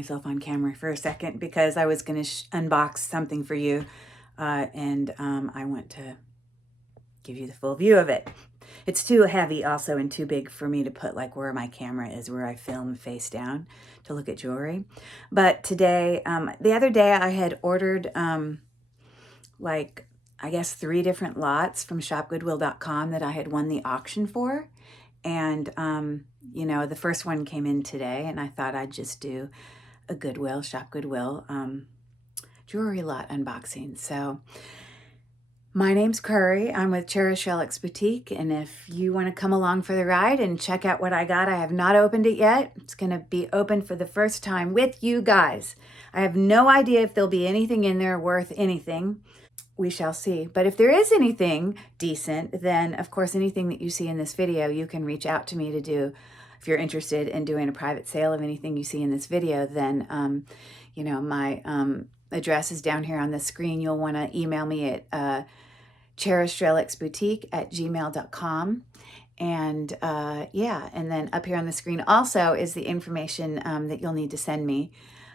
myself on camera for a second because I was going to unbox something for you, and I want to give you the full view of it. It's too heavy also and too big for me to put like where my camera is, where I film face down to look at jewelry. But today, the other day I had ordered like, I guess 3 different lots from shopgoodwill.com that I had won the auction for. And, you know, the first one came in today and I thought I'd just do a Goodwill, Shop Goodwill, jewelry lot unboxing. So my name's Curry. I'm with Cherished Relics Boutique. And if you want to come along for the ride and check out what I got, I have not opened it yet. It's going to be open for the first time with you guys. I have no idea if there'll be anything in there worth anything. We shall see. But if there is anything decent, then of course anything that you see in this video, you can reach out to me to do. If you're interested in doing a private sale of anything you see in this video, then you know, my address is down here on the screen. You'll want to email me at cherishedrelicsboutique@gmail.com. And yeah, and then up here on the screen also is the information that you'll need to send me.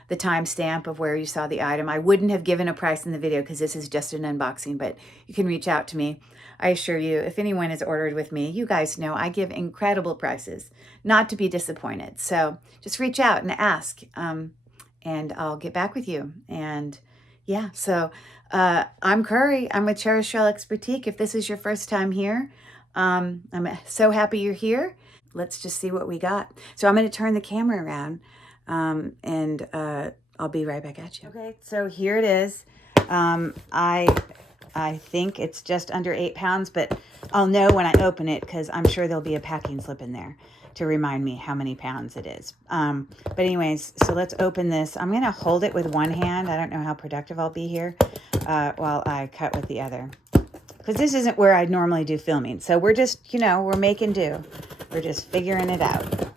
The timestamp of where you saw the item. I wouldn't have given a price in the video because this is just an unboxing, but you can reach out to me. I assure you, if anyone has ordered with me, you guys know I give incredible prices, not to be disappointed. So just reach out and ask, and I'll get back with you. And yeah, so I'm Curry. I'm with Cherished Relics Boutique. If this is your first time here, I'm so happy you're here. Let's just see what we got. So I'm going to turn the camera around. And I'll be right back at you. Okay, so here it is. I think it's just under 8 pounds, but I'll know when I open it because I'm sure there'll be a packing slip in there to remind me how many pounds it is. But anyways, so let's open this. I'm going to hold it with one hand. I don't know how productive I'll be here while I cut with the other. Because this isn't where I normally do filming. So we're just, you know, we're making do. We're just figuring it out.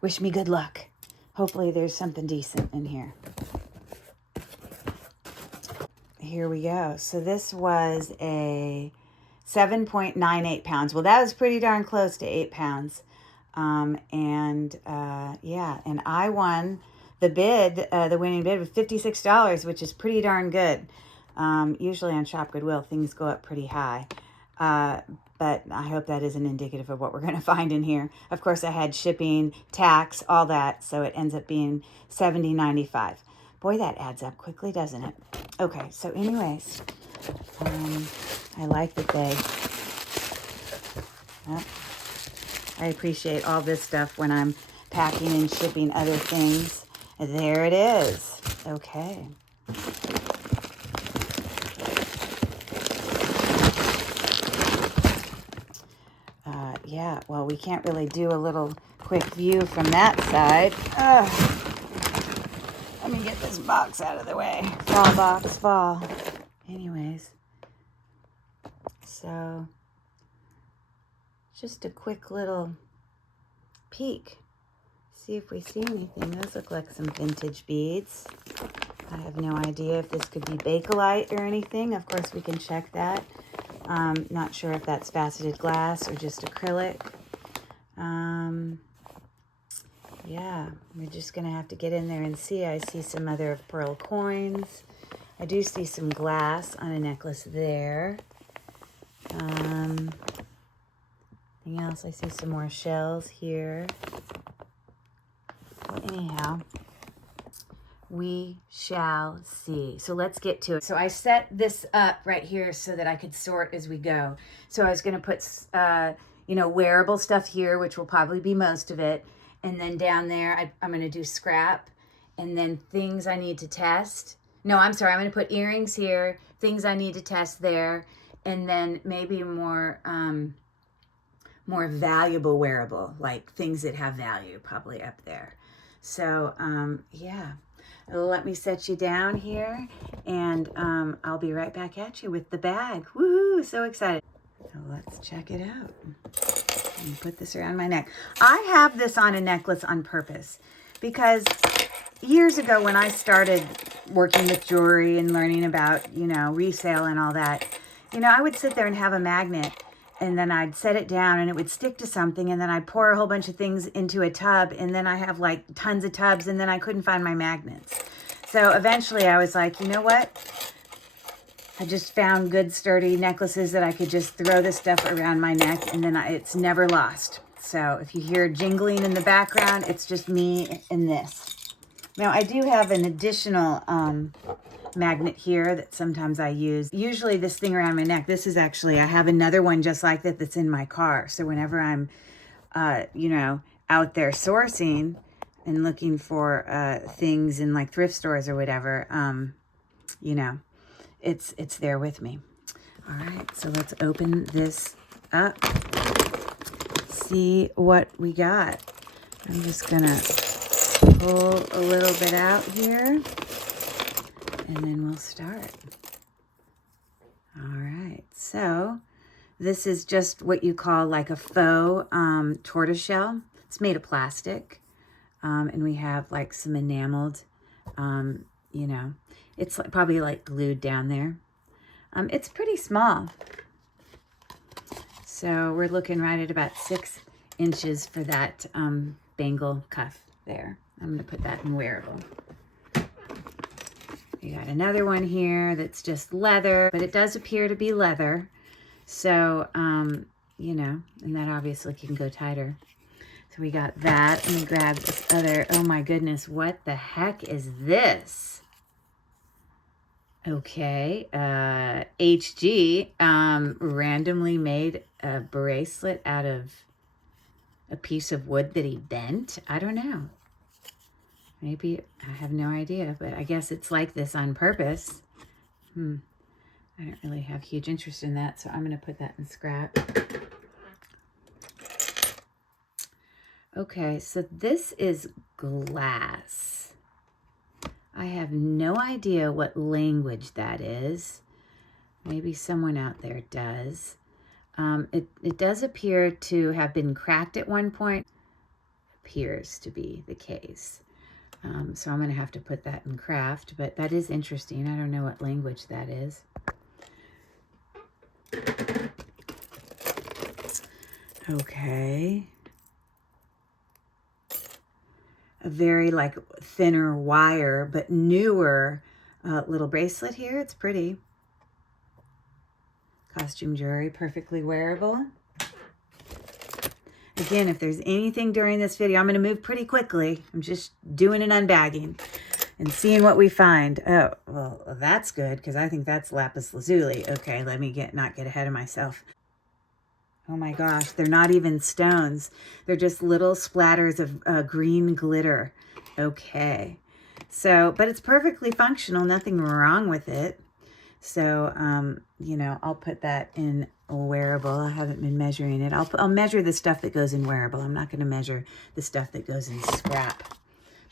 Wish me good luck. Hopefully there's something decent in here. Here we go. So this was a 7.98 pounds. Well, that was pretty darn close to 8 pounds. Yeah, and I won the bid, the winning bid was $56, which is pretty darn good. Usually on Shop Goodwill, things go up pretty high. But I hope that isn't indicative of what we're going to find in here. Of course, I had shipping, tax, all that, so it ends up being $70.95. Boy, that adds up quickly, doesn't it? Okay, so anyways, I like that they... I appreciate all this stuff when I'm packing and shipping other things. There it is. Okay. Yeah, well, we can't really do a little quick view from that side. Let me get this box out of the way. Fall box, fall. Anyways, so just a quick little peek. See if we see anything. Those look like some vintage beads. I have no idea if this could be Bakelite or anything. Of course, we can check that. Not sure if that's faceted glass or just acrylic. Yeah, we're just going to have to get in there and see. I see some mother of pearl coins. I do see some glass on a necklace there. Anything else? I see some more shells here. Well, anyhow, we shall see. So let's get to it. So I set this up right here so that I could sort as we go. So I was going to put, you know, wearable stuff here, which will probably be most of it. And then down there, I'm going to do scrap. And then things I need to test. No, I'm sorry. I'm going to put earrings here, things I need to test there. And then maybe more, more valuable wearable, like things that have value, probably up there. So, yeah. Let me set you down here, and I'll be right back at you with the bag. Woohoo! So excited. So let's check it out. And put this around my neck. I have this on a necklace on purpose because years ago when I started working with jewelry and learning about, you know, resale and all that, you know, I would sit there and have a magnet and then I'd set it down and it would stick to something, and then I'd pour a whole bunch of things into a tub, and then I have like tons of tubs, and then I couldn't find my magnets. So eventually I was like, you know what? I just found good sturdy necklaces that I could just throw this stuff around my neck, and then it's never lost. So if you hear jingling in the background, it's just me and this. Now I do have an additional magnet here that sometimes I use. Usually this thing around my neck, this is actually, I have another one just like that that's in my car. So whenever I'm, you know, out there sourcing and looking for things in like thrift stores or whatever, you know, it's there with me. All right, so let's open this up. See what we got. I'm just gonna pull a little bit out here, and then we'll start. All right, so this is just what you call like a faux tortoiseshell. It's made of plastic, and we have like some enameled, you know, it's like, probably like glued down there. It's pretty small. So we're looking right at about 6 inches for that bangle cuff there. I'm going to put that in wearable. We got another one here that's just leather, but it does appear to be leather. So, you know, and that obviously can go tighter. So we got that. Let me grab this other. Oh my goodness, what the heck is this? Okay, HG randomly made a bracelet out of a piece of wood that he bent. I don't know. Maybe, I have no idea, but I guess it's like this on purpose. I don't really have huge interest in that, so I'm going to put that in scrap. Okay, so this is glass. I have no idea what language that is. Maybe someone out there does. It does appear to have been cracked at one point. Appears to be the case. So I'm going to have to put that in craft, but that is interesting. I don't know what language that is. Okay. A very like thinner wire, but newer little bracelet here. It's pretty. Costume jewelry, perfectly wearable. Again, if there's anything during this video, I'm going to move pretty quickly. I'm just doing an unbagging and seeing what we find. Oh, well, that's good because I think that's lapis lazuli. Okay, let me not get ahead of myself. Oh my gosh, they're not even stones. They're just little splatters of green glitter. Okay, so, but it's perfectly functional, nothing wrong with it. So, you know, I'll put that in a wearable. I haven't been measuring it. I'll measure the stuff that goes in wearable. I'm not going to measure the stuff that goes in scrap.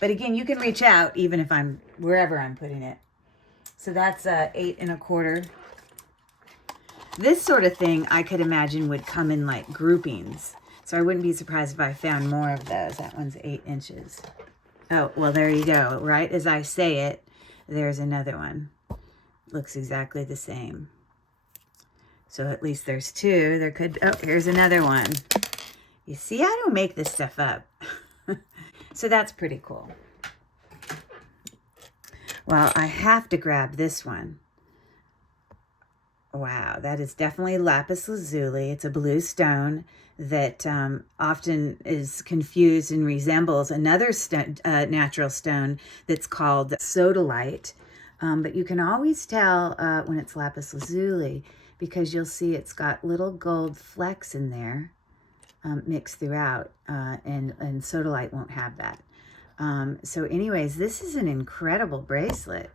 But again, you can reach out even if I'm, wherever I'm putting it. So that's 8 1/4. This sort of thing I could imagine would come in like groupings. So I wouldn't be surprised if I found more of those. That one's 8 inches. Oh, well, there you go. Right as I say it, there's another one. Looks exactly the same. So at least there's 2. There could, oh, here's another one. You see, I don't make this stuff up. So that's pretty cool. Well, I have to grab this one. Wow, that is definitely lapis lazuli. It's a blue stone that often is confused and resembles another natural stone that's called sodalite. But you can always tell when it's lapis lazuli because you'll see it's got little gold flecks in there mixed throughout, and sodalite won't have that. So anyways, this is an incredible bracelet.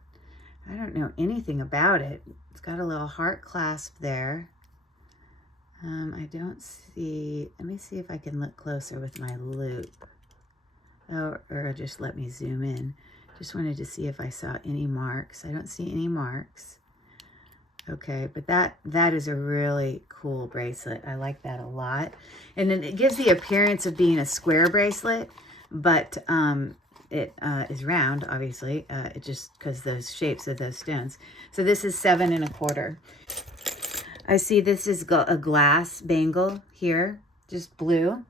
I don't know anything about it. It's got a little heart clasp there. I don't see, let me see if I can look closer with my loupe. Oh, or just let me zoom in. Just wanted to see if I saw any marks. I don't see any marks. Okay, but that is a really cool bracelet. I like that a lot. And then it gives the appearance of being a square bracelet, but it is round, obviously, it just because those shapes of those stones. So this is 7 1/4. I see this is a glass bangle here, just blue.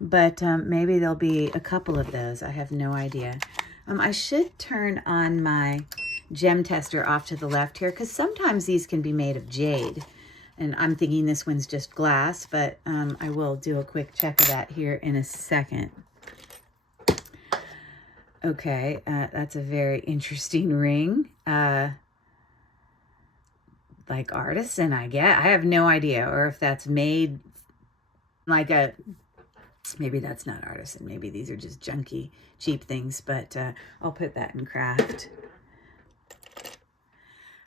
But maybe there'll be a couple of those. I have no idea. I should turn on my gem tester off to the left here, because sometimes these can be made of jade. And I'm thinking this one's just glass, but I will do a quick check of that here in a second. Okay, that's a very interesting ring. Like artisan, I guess. I have no idea. Or if that's made like a... Maybe that's not artisan. Maybe these are just junky, cheap things. But I'll put that in craft.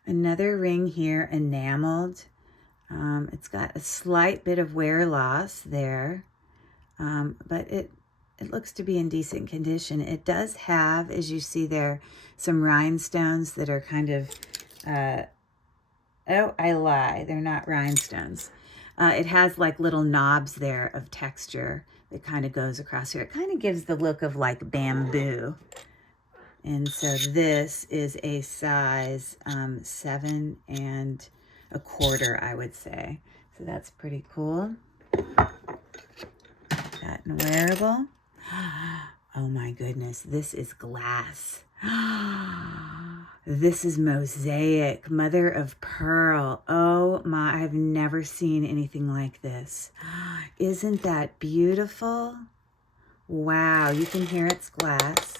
Another ring here, enameled. It's got a slight bit of wear loss there. But it looks to be in decent condition. It does have, as you see there, some rhinestones that are kind of... oh, I lie. They're not rhinestones. It has like little knobs there of texture that kind of goes across here. It kind of gives the look of like bamboo. And so this is a size 7 1/4, I would say. So that's pretty cool. That and wearable. Oh my goodness, this is glass. This is mosaic, mother of pearl. Oh my, I've never seen anything like this. Isn't that beautiful? Wow, you can hear it's glass.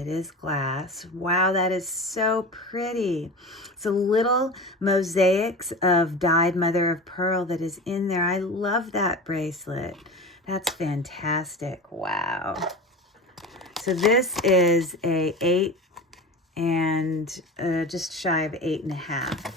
It is glass. Wow, that is so pretty. So little mosaics of dyed mother of pearl that is in there. I love that bracelet. That's fantastic. Wow. So this is a 8 and just shy of 8.5.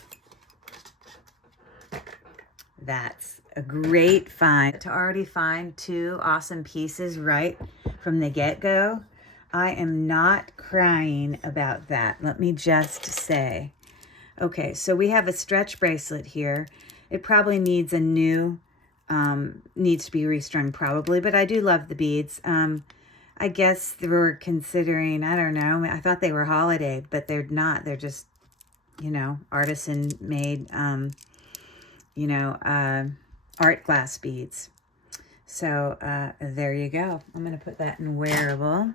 That's a great find. To already find 2 awesome pieces right from the get-go, I am not crying about that. Let me just say. Okay, so we have a stretch bracelet here. It probably needs a new, needs to be restrung probably, but I do love the beads. I guess they were considering, I don't know, I thought they were holiday, but they're not. They're just, you know, artisan made, you know, art glass beads. So there you go. I'm going to put that in wearable.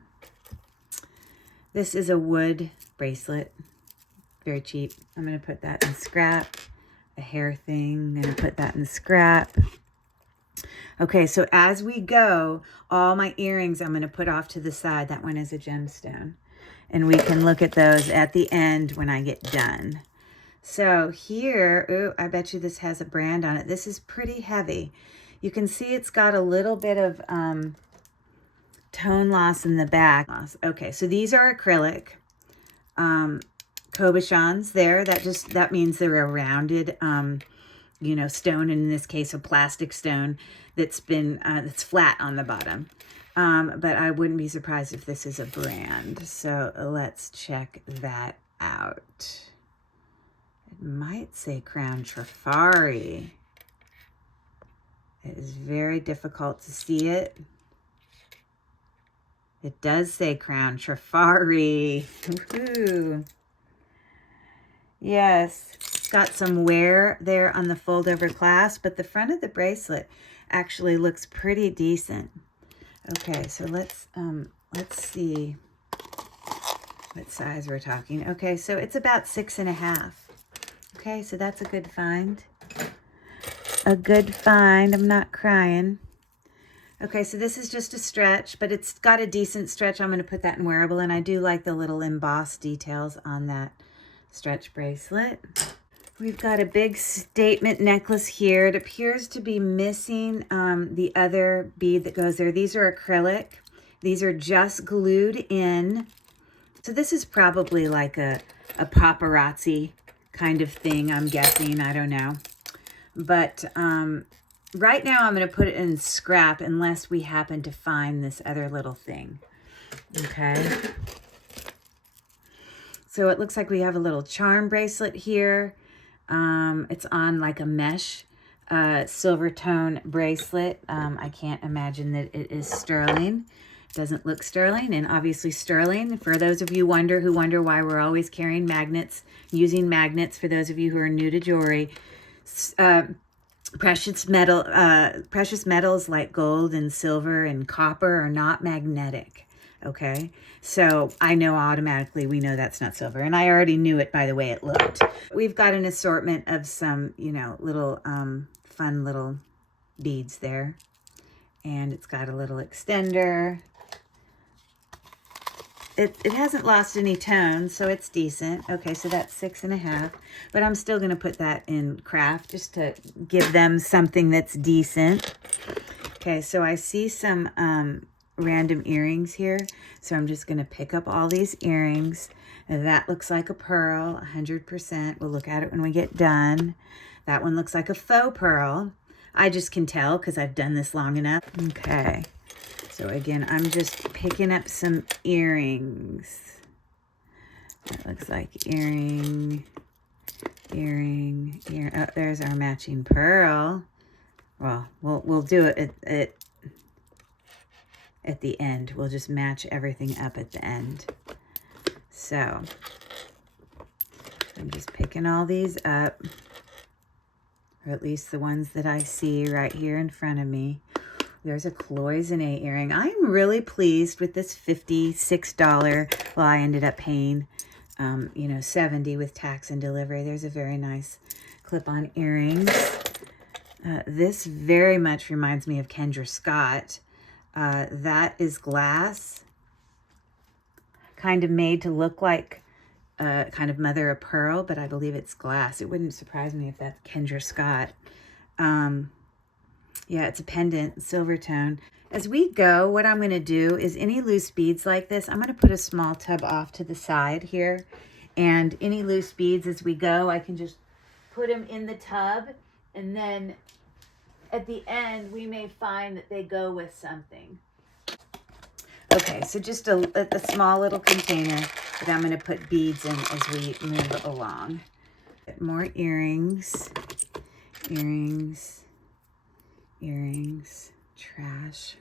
This is a wood bracelet, very cheap. I'm going to put that in scrap. A hair thing, I'm going to put that in scrap. Okay, so as we go, all my earrings I'm going to put off to the side. That one is a gemstone. And we can look at those at the end when I get done. So here, ooh, I bet you this has a brand on it. This is pretty heavy. You can see it's got a little bit of tone loss in the back. Okay, so these are acrylic. Cabochons there. That means they're a rounded, you know, stone, and in this case, a plastic stone that's been, that's flat on the bottom. But I wouldn't be surprised if this is a brand. So let's check that out. It might say Crown Trifari. It is very difficult to see it. It does say Crown Trifari. Woohoo! Yes, it's got some wear there on the fold over clasp, but the front of the bracelet actually looks pretty decent. Okay, so let's see what size we're talking. Okay, so it's about 6.5. Okay, so that's a good find. A good find. I'm not crying. Okay, so this is just a stretch, but it's got a decent stretch. I'm going to put that in wearable, and I do like the little embossed details on that stretch bracelet. We've got a big statement necklace here. It appears to be missing the other bead that goes there. These are acrylic. These are just glued in. So this is probably like a paparazzi kind of thing, I'm guessing. I don't know. But right now I'm going to put it in scrap unless we happen to find this other little thing. Okay. So it looks like we have a little charm bracelet here. It's on like a mesh silver tone bracelet. I can't imagine that it is sterling. It doesn't look sterling, and obviously sterling. For those of you who wonder why we're always carrying magnets, using magnets, for those of you who are new to jewelry, precious metals like gold and silver and copper are not magnetic. Okay, so I know automatically we know that's not silver, and I already knew it by the way it looked. We've got an assortment of some, you know, little fun little beads there, and it's got a little extender. It hasn't lost any tone, so it's decent. Okay, so that's 6.5, but I'm still going to put that in craft just to give them something that's decent. Okay, so I see some random earrings here, so I'm just going to pick up all these earrings. And that looks like a pearl, 100%. We'll look at it when we get done. That one looks like a faux pearl. I just can tell because I've done this long enough. Okay. So again, I'm just picking up some earrings. That looks like earring. Oh, there's our matching pearl. Well, we'll do it at the end. We'll just match everything up at the end. So I'm just picking all these up, or at least the ones that I see right here in front of me. There's a Cloisonné earring. I'm really pleased with this $56. Well, I ended up paying, you know, $70 with tax and delivery. There's a very nice clip-on earrings. This very much reminds me of Kendra Scott. That is glass, kind of made to look like kind of mother of pearl, but I believe it's glass. It wouldn't surprise me if that's Kendra Scott. Yeah, it's a pendant, silver tone. As we go, what I'm going to do is any loose beads like this, I'm going to put a small tub off to the side here. And any loose beads as we go, I can just put them in the tub. And then at the end, we may find that they go with something. Okay, so just a small little container that I'm going to put beads in as we move along. More earrings. Earrings, trash.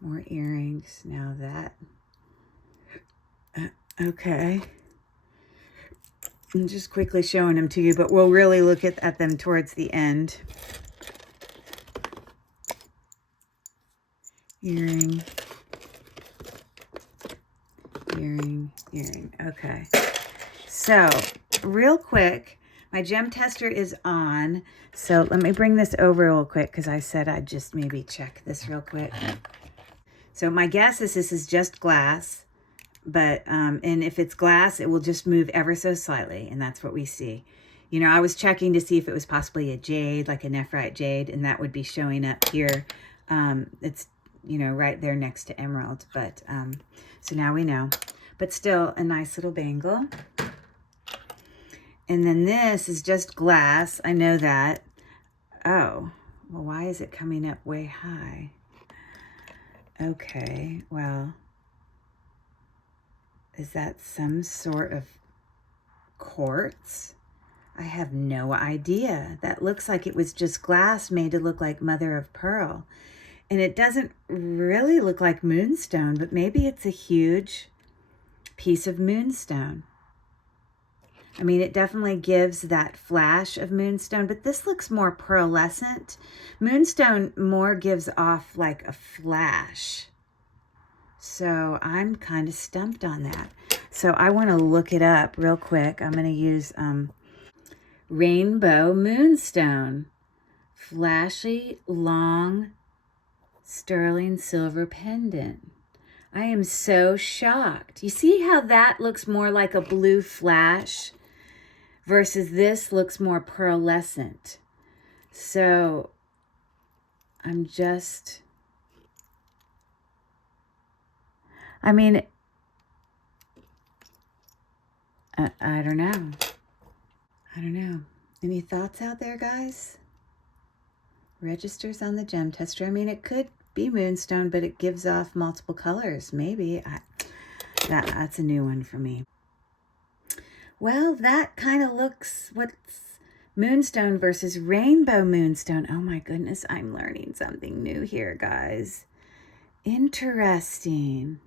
More earrings. Now that. Okay. I'm just quickly showing them to you, but we'll really look at them towards the end. Earring. Okay. So, real quick, my gem tester is on. So let me bring this over real quick because I said I'd just maybe check this real quick. So my guess is this is just glass, but and if it's glass, it will just move ever so slightly, and that's what we see. You know, I was checking to see if it was possibly a jade, like a nephrite jade, and that would be showing up here. It's, you know, right there next to emerald, but so now we know. But still a nice little bangle. And then this is just glass. I know that. Oh, well, why is it coming up way high? Okay, well, is that some sort of quartz? I have no idea. That looks like it was just glass made to look like mother of pearl. And it doesn't really look like moonstone, but maybe it's a huge piece of moonstone. I mean, it definitely gives that flash of moonstone, but this looks more pearlescent. Moonstone more gives off like a flash. So I'm kind of stumped on that. So I want to look it up real quick. I'm going to use Rainbow Moonstone. Flashy, long, sterling silver pendant. I am so shocked. You see how that looks more like a blue flash versus this looks more pearlescent. So I'm just, I mean, I don't know. I don't know. Any thoughts out there, guys? Registers on the gem tester. I mean, it could be moonstone, but it gives off multiple colors. Maybe. That's a new one for me. Well, that kind of looks what's moonstone versus rainbow moonstone. Oh my goodness, I'm learning something new here, guys. Interesting.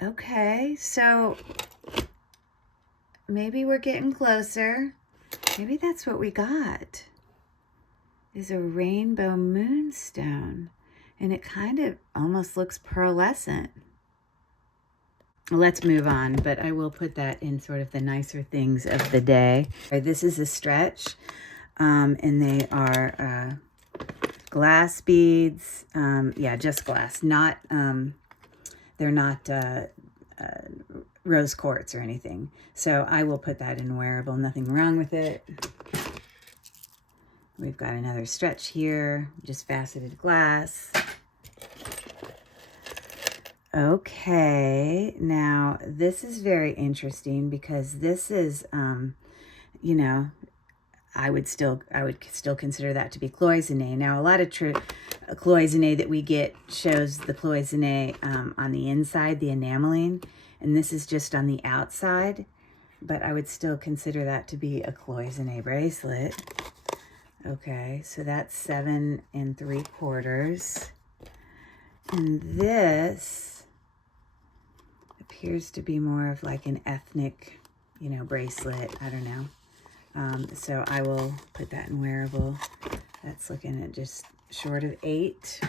Okay, so maybe we're getting closer. Maybe that's what we got, is a rainbow moonstone. And it kind of almost looks pearlescent. Let's move on, but I will put that in sort of the nicer things of the day. This is a stretch, and they are glass beads. Yeah, just glass, not, they're not rose quartz or anything. So I will put that in wearable, nothing wrong with it. We've got another stretch here, just faceted glass. Okay, now this is very interesting because this is, you know, I would still consider that to be cloisonné. Now, a lot of cloisonné that we get shows the cloisonné on the inside, the enameling, and this is just on the outside, but I would still consider that to be a cloisonné bracelet. Okay, so that's 7 3/4. And this appears to be more of like an ethnic, you know, bracelet. I don't know. So I will put that in wearable. That's looking at just short of 8.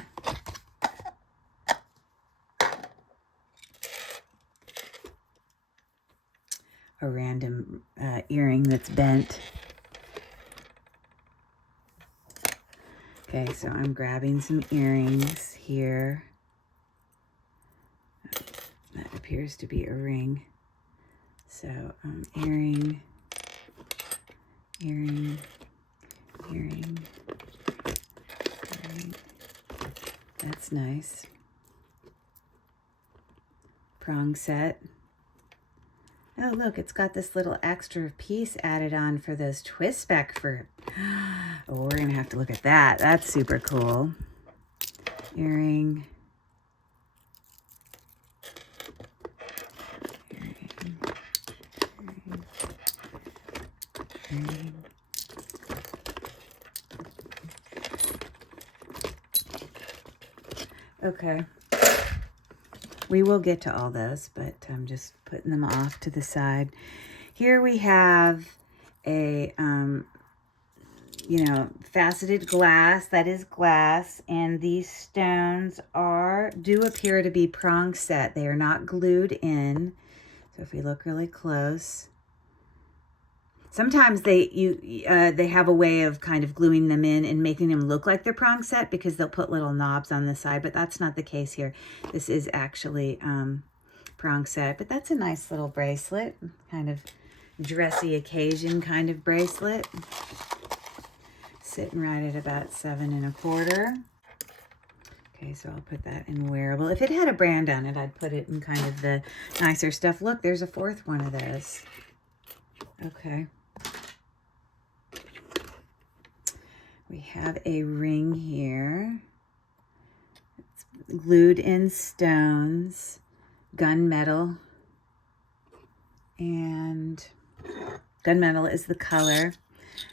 A random earring that's bent. Okay, so I'm grabbing some earrings here. That appears to be a ring. So earring, earring, earring, earring. That's nice. Prong set. Oh, look, it's got this little extra piece added on for those twists back for... Oh, we're going to have to look at that. That's super cool. Earring. Earring. Earring. Okay. We will get to all those, but I'm just putting them off to the side. Here we have a, you know, faceted glass. That is glass. And these stones do appear to be prong set. They are not glued in. So if we look really close, sometimes they have a way of kind of gluing them in and making them look like they're prong set because they'll put little knobs on the side, but that's not the case here. This is actually prong set, but that's a nice little bracelet, kind of dressy occasion kind of bracelet. Sitting right at about 7 1/4. Okay, so I'll put that in wearable. If it had a brand on it, I'd put it in kind of the nicer stuff. Look, there's a 4th one of those. Okay. We have a ring here. It's glued in stones, gunmetal, and gunmetal is the color.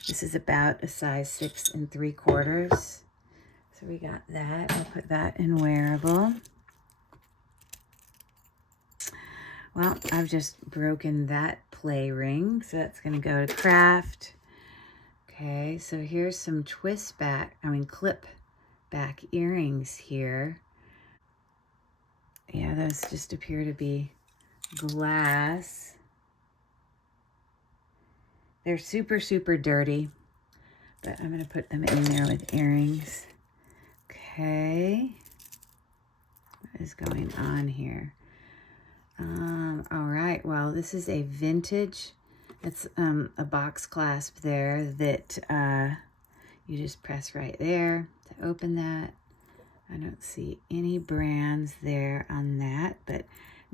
This is about a size 6 3/4. So we got that. I'll put that in wearable. Well, I've just broken that play ring, so that's going to go to craft. Okay, so here's some clip back earrings here. Yeah, those just appear to be glass. They're super, super dirty, but I'm going to put them in there with earrings. Okay. What is going on here? All right, well, this is a vintage. It's a box clasp there that you just press right there to open that. I don't see any brands there on that, but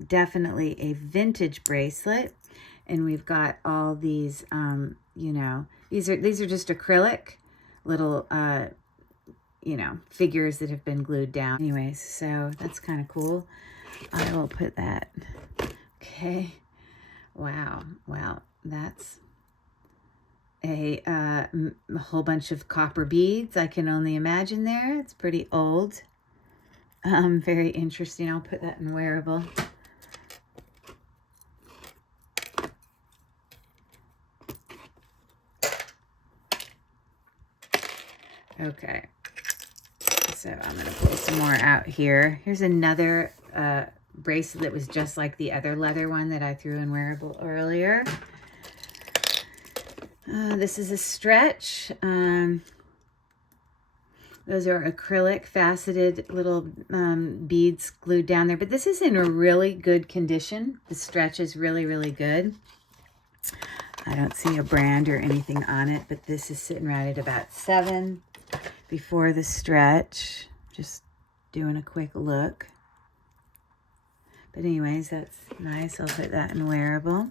definitely a vintage bracelet. And we've got all these, you know, these are just acrylic little, you know, figures that have been glued down. Anyways, so that's kind of cool. I will put that. Okay. Wow. Wow. That's a whole bunch of copper beads. I can only imagine there. It's pretty old. Very interesting. I'll put that in wearable. Okay. So I'm going to pull some more out here. Here's another bracelet that was just like the other leather one that I threw in wearable earlier. This is a stretch. Those are acrylic faceted little beads glued down there. But this is in a really good condition. The stretch is really, really good. I don't see a brand or anything on it, but this is sitting right at about $7 before the stretch. Just doing a quick look. But anyways, that's nice. I'll put that in wearable.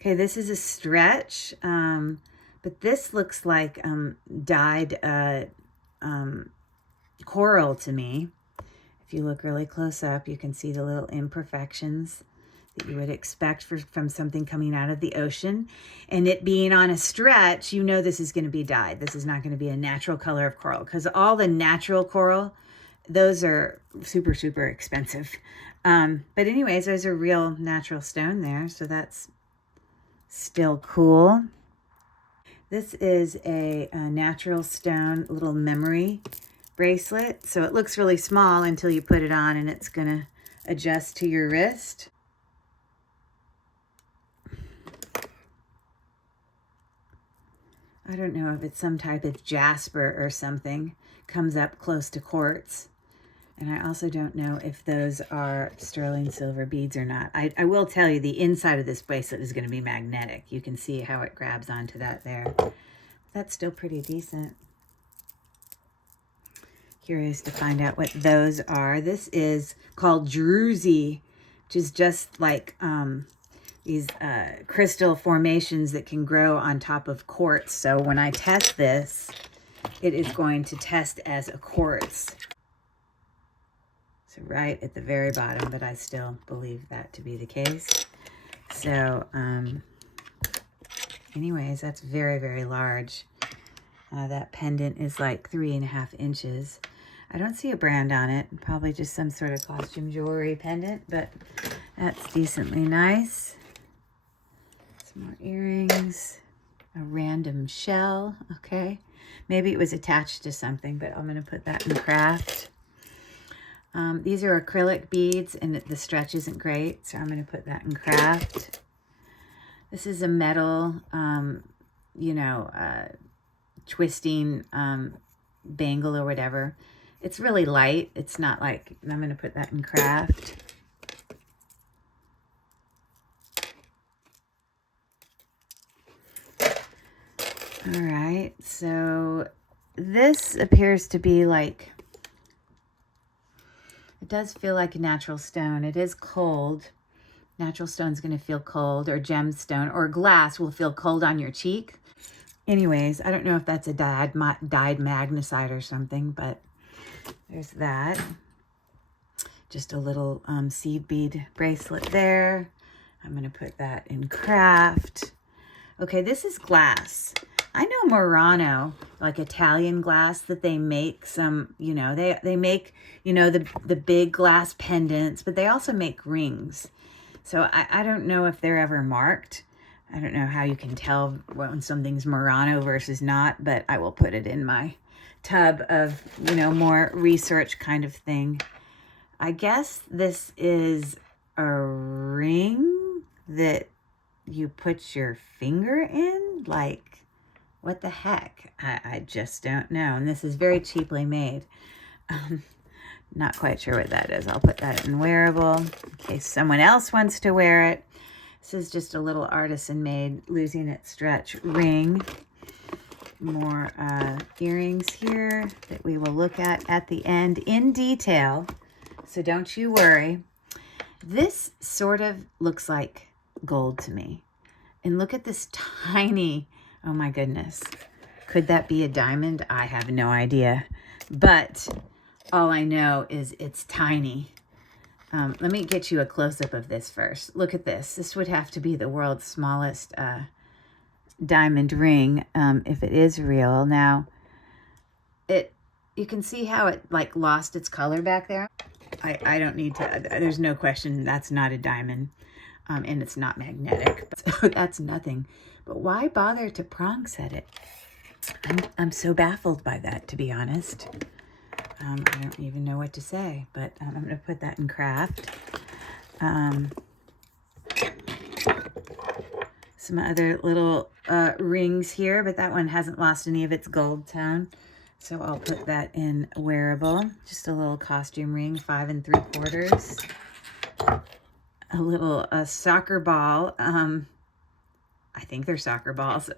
Okay, this is a stretch, but this looks like dyed coral to me. If you look really close up, you can see the little imperfections that you would expect from something coming out of the ocean. And it being on a stretch, you know this is going to be dyed. This is not going to be a natural color of coral, because all the natural coral, those are super, super expensive. But anyways, there's a real natural stone there, so that's still cool. This is a natural stone little memory bracelet. So it looks really small until you put it on, and it's going to adjust to your wrist. I don't know if it's some type of jasper or something. Comes up close to quartz. And I also don't know if those are sterling silver beads or not. I will tell you the inside of this bracelet is going to be magnetic. You can see how it grabs onto that there. That's still pretty decent. Curious to find out what those are. This is called druzy, which is just like these crystal formations that can grow on top of quartz. So when I test this, it is going to test as a quartz. So right at the very bottom, but I still believe that to be the case. So anyways, that's very, very large. That pendant is like 3.5 inches. I don't see a brand on it. Probably just some sort of costume jewelry pendant, but that's decently nice. Some more earrings. A random shell. Okay. Maybe it was attached to something, but I'm going to put that in craft. These are acrylic beads, and the stretch isn't great, so I'm going to put that in craft. This is a metal, twisting bangle or whatever. It's really light. It's not like, I'm going to put that in craft. All right, so this appears to be like, it does feel like a natural stone. It is cold. Natural stone's going to feel cold, or gemstone, or glass will feel cold on your cheek. Anyways, I don't know if that's a dyed magnesite or something, but there's that. Just a little seed bead bracelet there. I'm going to put that in craft. Okay, this is glass. I know Murano, like Italian glass, that they make some, they make, the big glass pendants, but they also make rings. So I don't know if they're ever marked. I don't know how you can tell when something's Murano versus not, but I will put it in my tub of, more research kind of thing. I guess this is a ring that you put your finger in, like, what the heck? I just don't know. And this is very cheaply made. Not quite sure what that is. I'll put that in wearable in case someone else wants to wear it. This is just a little artisan-made, losing its stretch ring. More earrings here that we will look at the end in detail. So don't you worry. This sort of looks like gold to me. And look at this tiny, oh my goodness. Could that be a diamond? I have no idea. But all I know is it's tiny. Let me get you a close-up of this first. Look at this. This would have to be the world's smallest diamond ring if it is real. Now, you can see how it like lost its color back there. I don't need to, there's no question that's not a diamond. And it's not magnetic. So that's nothing. But why bother to prong set it? I'm so baffled by that, to be honest. I don't even know what to say, but I'm going to put that in craft. Some other little rings here, but that one hasn't lost any of its gold tone. So I'll put that in wearable. Just a little costume ring, 5 3/4. A little soccer ball. I think they're soccer balls.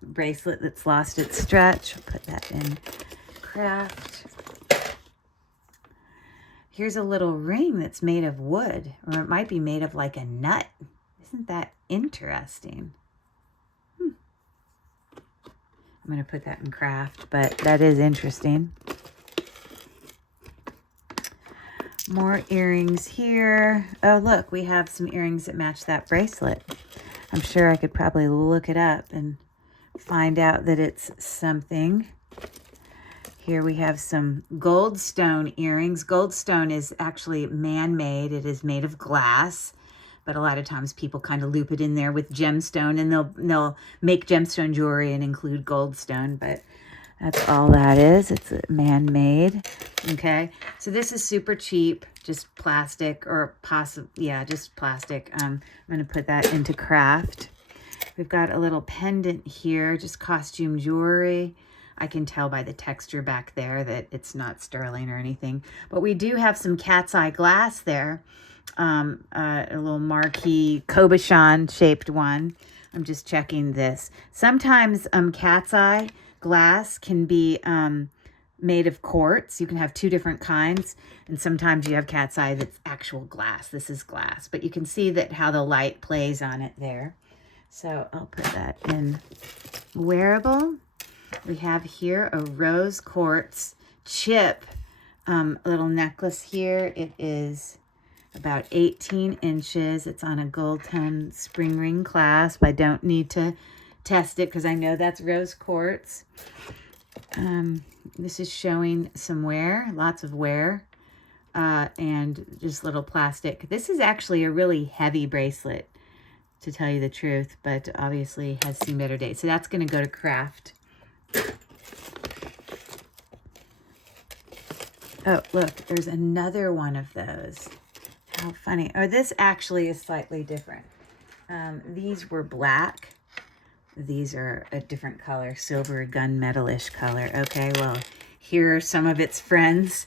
Bracelet that's lost its stretch. I'll put that in craft. Here's a little ring that's made of wood, or it might be made of like a nut. Isn't that interesting? I'm going to put that in craft, but that is interesting. More earrings here. Oh, look, we have some earrings that match that bracelet. I'm sure I could probably look it up and find out that it's something. Here we have some goldstone earrings. Goldstone is actually man-made. It is made of glass, but a lot of times people kind of loop it in there with gemstone, and they'll make gemstone jewelry and include goldstone, but that's all that is. It's man-made. Okay, so this is super cheap, just plastic, or just plastic. I'm going to put that into craft. We've got a little pendant here, just costume jewelry. I can tell by the texture back there that it's not sterling or anything, but we do have some cat's eye glass there. A little marquee cabochon shaped one. I'm just checking this. Sometimes cat's eye glass can be made of quartz. You can have 2 different kinds, and sometimes you have cat's eye that's actual glass. This is glass, but you can see that how the light plays on it there. So I'll put that in wearable. We have here a rose quartz chip little necklace here. It is about 18 inches. It's on a gold tone spring ring clasp. I don't need to test it because I know that's rose quartz. This is showing some wear, lots of wear, and just little plastic. This is actually a really heavy bracelet, to tell you the truth, but obviously has seen better days. So that's going to go to craft. Oh, look, there's another one of those. How funny. Oh, this actually is slightly different. These were black. These are a different color, silver gunmetal-ish color. Okay, well, here are some of its friends.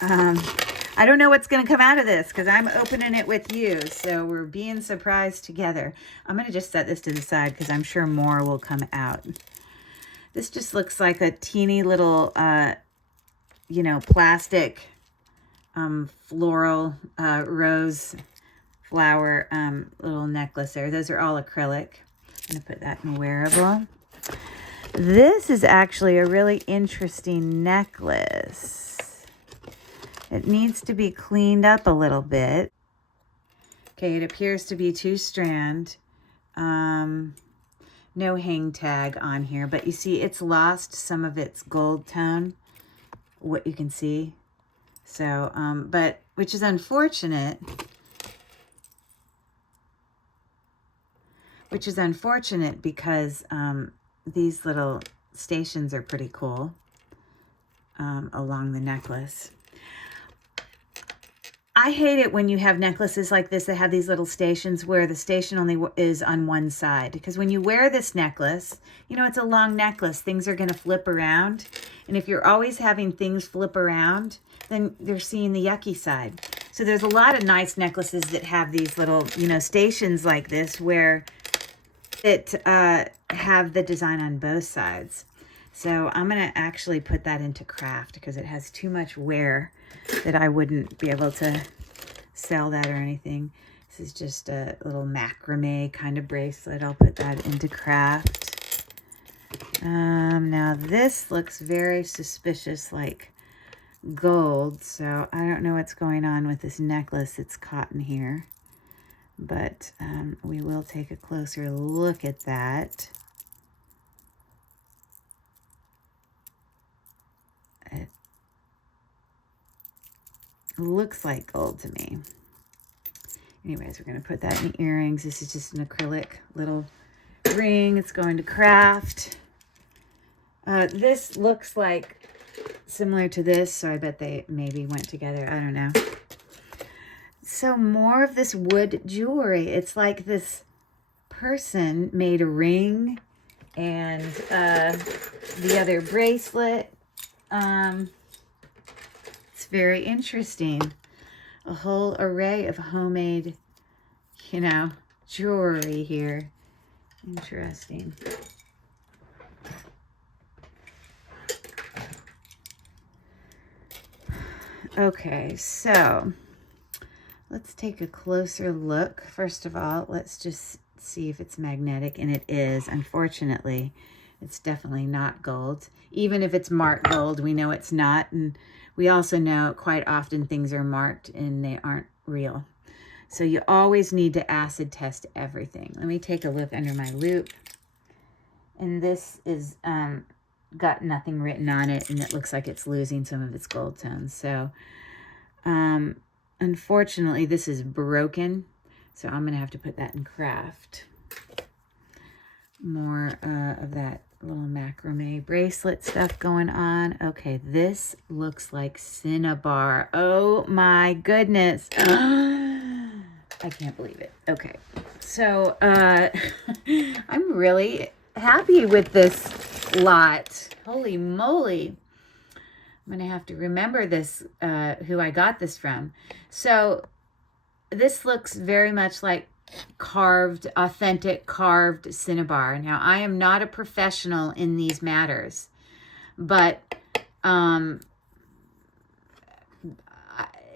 I don't know what's going to come out of this because I'm opening it with you. So we're being surprised together. I'm going to just set this to the side because I'm sure more will come out. This just looks like a teeny little, plastic floral rose flower little necklace there. Those are all acrylic. I'm going to put that in wearable. This is actually a really interesting necklace. It needs to be cleaned up a little bit. Okay, it appears to be 2-strand. No hang tag on here, but you see it's lost some of its gold tone, what you can see. So, but which is unfortunate. Because these little stations are pretty cool along the necklace. I hate it when you have necklaces like this that have these little stations where the station only is on one side. Because when you wear this necklace, it's a long necklace. Things are going to flip around. And if you're always having things flip around, then they're seeing the yucky side. So there's a lot of nice necklaces that have these little, stations like this where it have the design on both sides. So I'm going to actually put that into craft because it has too much wear that I wouldn't be able to sell that or anything. This is just a little macrame kind of bracelet. I'll put that into craft. Now this looks very suspicious, like gold. So I don't know what's going on with this necklace. It's caught in here. But we will take a closer look at that. It looks like gold to me. Anyways, we're going to put that in earrings. This is just an acrylic little ring. It's going to craft. This looks like similar to this, so I bet they maybe went together. I don't know. So more of this wood jewelry. It's like this person made a ring and the other bracelet. It's very interesting. A whole array of homemade, you know, jewelry here. Interesting. Okay, so let's take a closer look. First of all, let's just see if it's magnetic, and it is. Unfortunately, it's definitely not gold. Even if it's marked gold, we know it's not, and we also know quite often things are marked and they aren't real. So you always need to acid test everything. Let me take a look under my loupe. And this is got nothing written on it, and it looks like it's losing some of its gold tones. So unfortunately, this is broken. So I'm going to have to put that in craft. More of that little macrame bracelet stuff going on. Okay, this looks like Cinnabar. Oh my goodness. I can't believe it. Okay, so I'm really happy with this lot. Holy moly. I'm going to have to remember this, who I got this from. So this looks very much like carved, authentic carved Cinnabar. Now, I am not a professional in these matters, but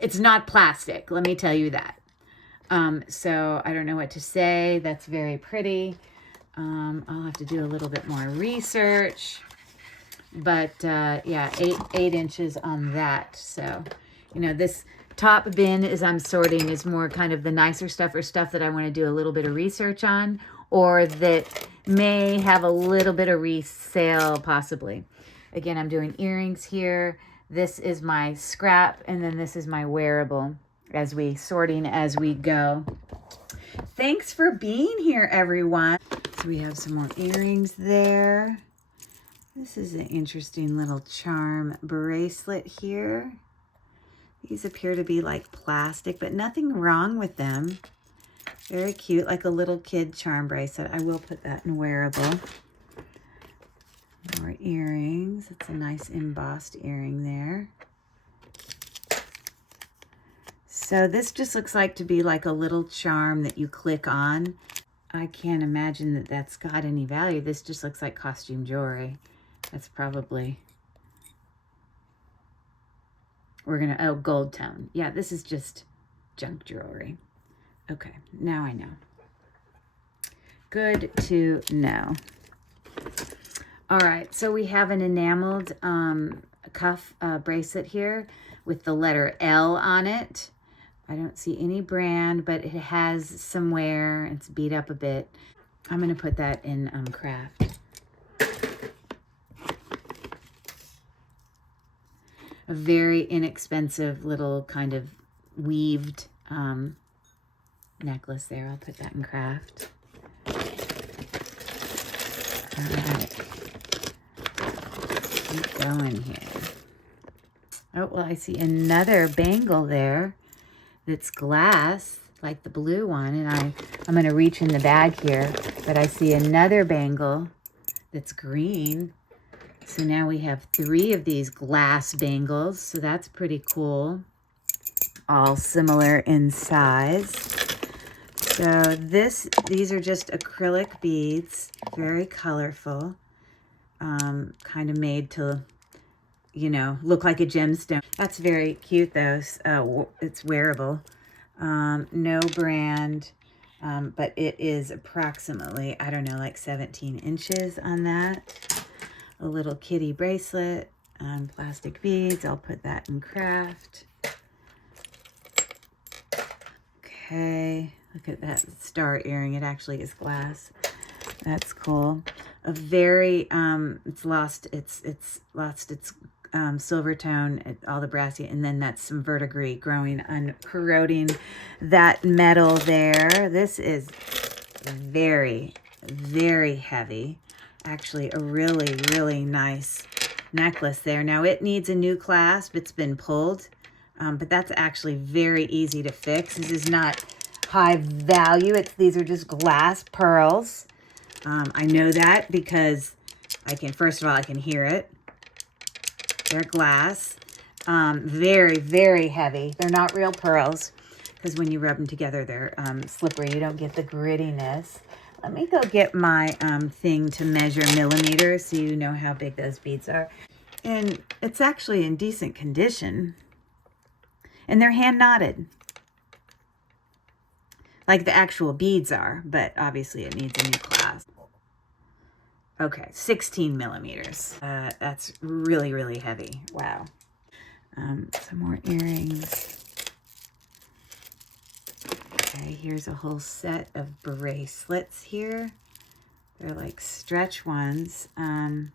it's not plastic. Let me tell you that. So I don't know what to say. That's very pretty. I'll have to do a little bit more research, but yeah, 8 inches on that. So, you know, this top bin as I'm sorting is more kind of the nicer stuff, or stuff that I want to do a little bit of research on, or that may have a little bit of resale possibly. Again, I'm doing earrings here. This is my scrap, and then this is my wearable as we go. Thanks for being here, everyone. So we have some more earrings there. This is an interesting little charm bracelet here. These appear to be like plastic, but nothing wrong with them. Very cute, like a little kid charm bracelet. I will put that in wearable. More earrings. It's a nice embossed earring there. So this just looks like to be like a little charm that you click on. I can't imagine that that's got any value. This just looks like costume jewelry. That's probably... oh, gold tone. Yeah, this is just junk jewelry. Okay, now I know. Good to know. All right, so we have an enameled cuff bracelet here with the letter L on it. I don't see any brand, but it has some wear. It's beat up a bit. I'm going to put that in craft. A very inexpensive little kind of weaved necklace there. I'll put that in craft. All right. Keep going here. Oh, well, I see another bangle there that's glass, like the blue one. And I'm going to reach in the bag here, but I see another bangle that's green. So now we have 3 of these glass bangles. So that's pretty cool. All similar in size. So these are just acrylic beads, very colorful, kind of made to, you know, look like a gemstone. That's very cute though. It's wearable. No brand, but it is approximately, I don't know, like 17 inches on that. A little kitty bracelet, plastic beads. I'll put that in craft. Okay, look at that star earring. It actually is glass. That's cool. A very it's lost its silver tone, all the brassy, and then that's some verdigris growing and corroding that metal there. This is very, very heavy. actually a really, really nice necklace there. Now it needs a new clasp. It's been pulled, but that's actually very easy to fix. This is not high value. These are just glass pearls. I know that because first of all, I can hear it. They're glass. Very, very heavy. They're not real pearls because when you rub them together, they're slippery. You don't get the grittiness. Let me go get my thing to measure millimeters so you know how big those beads are. And it's actually in decent condition. And they're hand knotted. Like the actual beads are, but obviously it needs a new clasp. Okay, 16 millimeters. That's really, really heavy. Wow. Some more earrings. Okay, here's a whole set of bracelets here. They're like stretch ones. I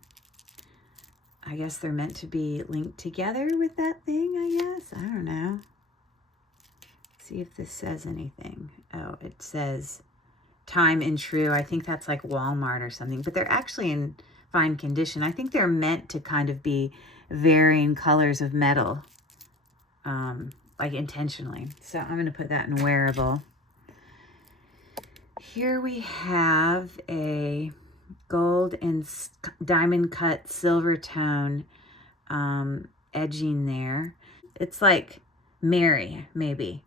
guess they're meant to be linked together with that thing, I guess. I don't know. See if this says anything. Oh, it says time and true. I think that's like Walmart or something, but they're actually in fine condition. I think they're meant to kind of be varying colors of metal, like intentionally. So I'm going to put that in wearable. Here we have a gold and diamond cut silver tone edging there. It's like Mary, maybe.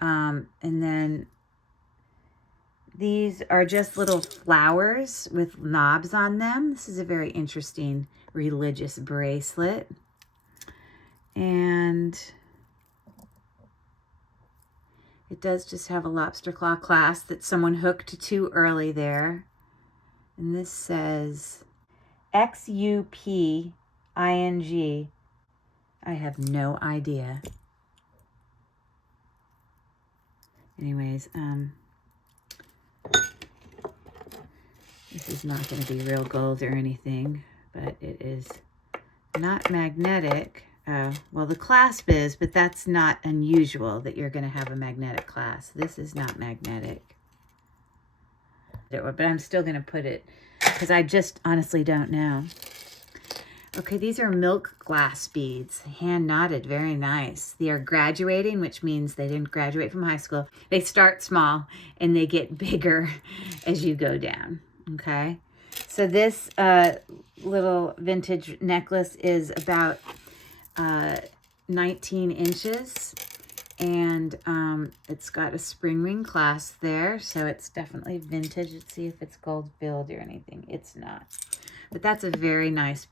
And then these are just little flowers with knobs on them. This is a very interesting religious bracelet. And it does just have a lobster claw clasp that someone hooked too early there. And this says XUPING. I have no idea. Anyways, this is not going to be real gold or anything, but it is not magnetic. Well, the clasp is, but that's not unusual that you're going to have a magnetic clasp. This is not magnetic. But I'm still going to put it, because I just honestly don't know. Okay, these are milk glass beads, hand knotted, very nice. They are graduating, which means they didn't graduate from high school. They start small and they get bigger as you go down, okay? So this little vintage necklace is about 19 inches, and it's got a spring ring clasp there, so it's definitely vintage. Let's see if it's gold filled or anything. It's not. But that's a very nice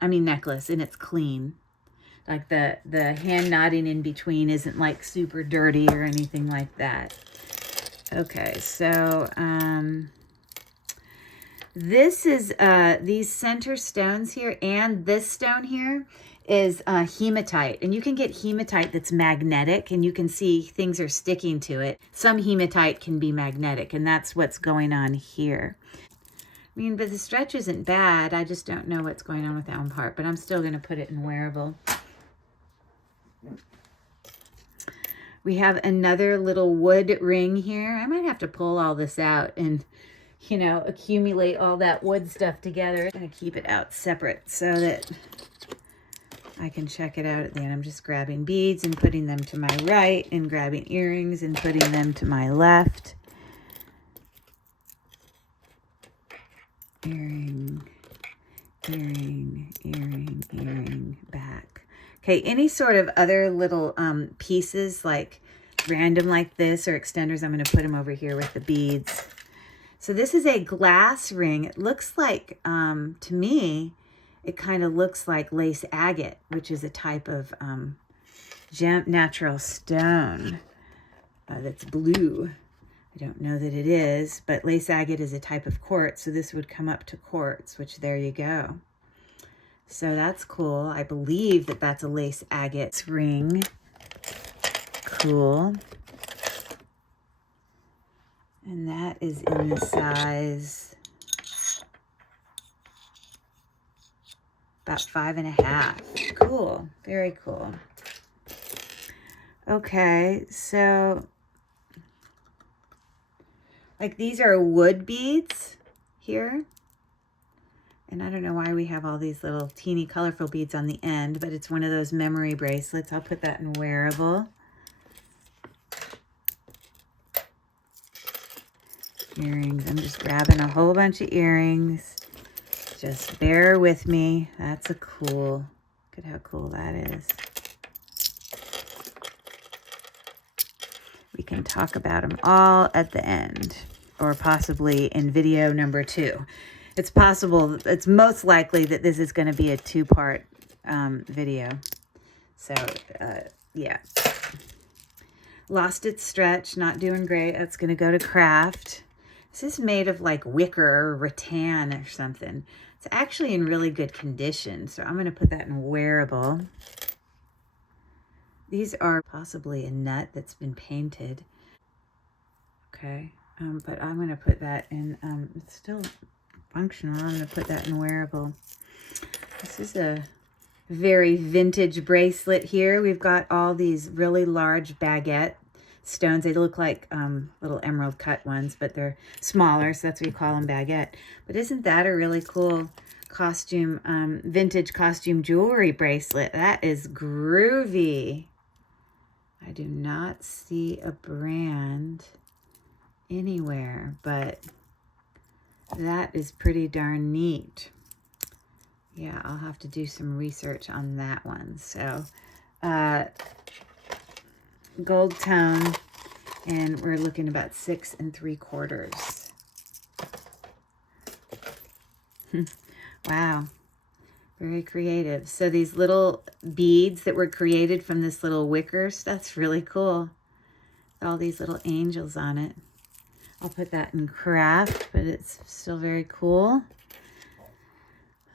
necklace, and it's clean. Like the hand knotting in between isn't like super dirty or anything like that. Okay, so this is these center stones here, and this stone here is hematite, and you can get hematite that's magnetic, and you can see things are sticking to it. Some hematite can be magnetic, and that's what's going on here. I mean, but the stretch isn't bad. I just don't know what's going on with that one part, but I'm still going to put it in wearable. We have another little wood ring here. I might have to pull all this out and, you know, accumulate all that wood stuff together. I'm going to keep it out separate so that I can check it out at the end. I'm just grabbing beads and putting them to my right, and grabbing earrings and putting them to my left. Earring, earring, earring, earring, back. Okay, any sort of other little pieces like random like this or extenders, I'm going to put them over here with the beads. So this is a glass ring. It looks like, to me, it kind of looks like lace agate, which is a type of natural stone that's blue. I don't know that it is, but lace agate is a type of quartz, so this would come up to quartz, which there you go. So that's cool. I believe that that's a lace agate ring. Cool. And that is in the size about 5.5. Cool. Very cool. Okay, so like these are wood beads here. And I don't know why we have all these little teeny colorful beads on the end, but it's one of those memory bracelets. I'll put that in wearable. Earrings. I'm just grabbing a whole bunch of earrings. Just bear with me. That's a cool. Look at how cool that is. We can talk about them all at the end, or possibly in video number 2. It's possible, it's most likely that this is going to be a 2-part video. So, yeah. Lost its stretch, not doing great. That's going to go to craft. This is made of like wicker or rattan or something. It's actually in really good condition, so I'm going to put that in wearable. These are possibly a nut that's been painted. Okay, but I'm going to put that in, it's still functional. I'm going to put that in wearable. This is a very vintage bracelet here. We've got all these really large baguette stones. They look like little emerald cut ones, but they're smaller, so that's what we call them, baguette. But isn't that a really cool costume, vintage costume jewelry bracelet? That is groovy. I do not see a brand anywhere, but that is pretty darn neat. Yeah, I'll have to do some research on that one. So, gold tone, and we're looking about 6 3/4. Wow, very creative. So these little beads that were created from this little wicker, that's really cool. All these little angels on it. I'll put that in craft, but it's still very cool.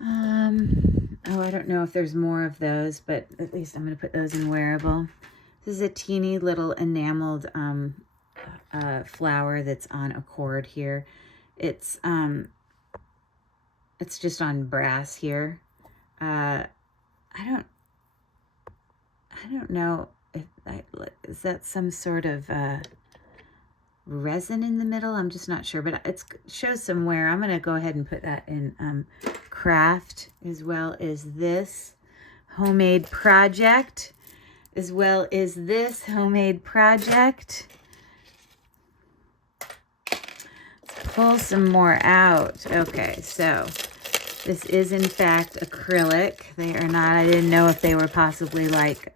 Oh, I don't know if there's more of those, but at least I'm going to put those in wearable. This is a teeny little enameled flower that's on a cord here. It's just on brass here. I don't know if is that some sort of resin in the middle. I'm just not sure, but it shows some wear. I'm going to go ahead and put that in craft, as well as this homemade project, as well as this homemade project. Let's pull some more out. Okay, so this is in fact acrylic. They are not, I didn't know if they were possibly like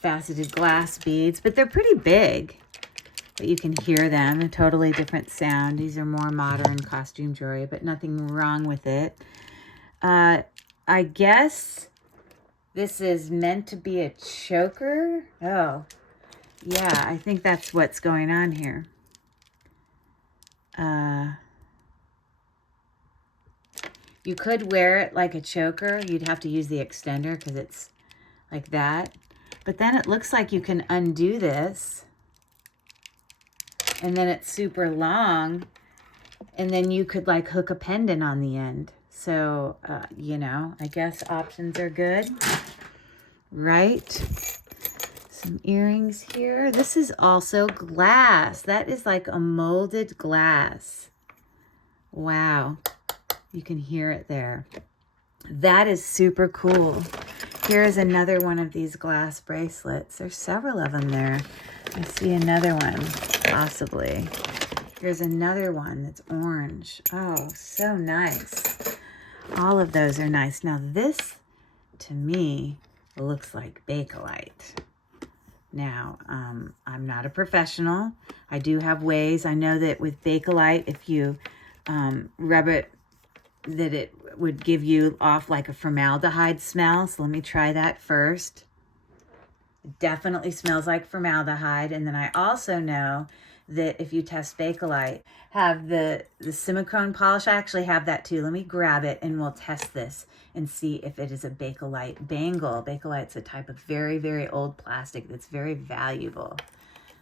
faceted glass beads, but they're pretty big. But you can hear them, a totally different sound. These are more modern costume jewelry, but nothing wrong with it. I guess this is meant to be a choker. Oh, yeah, I think that's what's going on here. You could wear it like a choker. You'd have to use the extender because it's like that. But then it looks like you can undo this. And then it's super long, and then you could like hook a pendant on the end. So, you know, I guess options are good, right? Some earrings here. This is also glass. That is like a molded glass. Wow. You can hear it there. That is super cool. Here is another one of these glass bracelets. There's several of them there. I see another one, possibly. Here's another one that's orange. Oh, so nice. All of those are nice. Now this, to me, looks like Bakelite. Now, I'm not a professional. I do have ways. I know that with Bakelite, if you rub it, that it would give you off like a formaldehyde smell. So let me try that first. It definitely smells like formaldehyde. And then I also know that if you test Bakelite, have the silicone polish. I actually have that too. Let me grab it and we'll test this and see if it is a Bakelite bangle. Bakelite's a type of very, very old plastic that's very valuable.